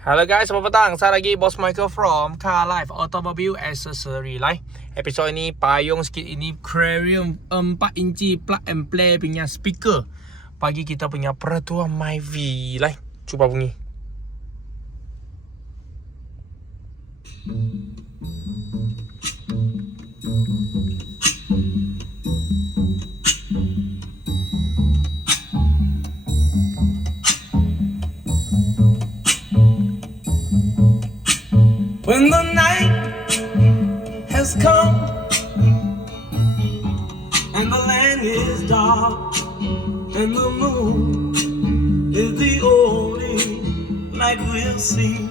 Hello guys, selamat petang. Saya lagi Bos Michael from Car Life Automobile Accessory lah. Episod ini payung sikit. Ini Clarion 4 inci plug and play punya speaker bagi kita punya Proton MyV lah. Cuba bunyi. When the night has come and the land is dark and the moon is the only light we'll see,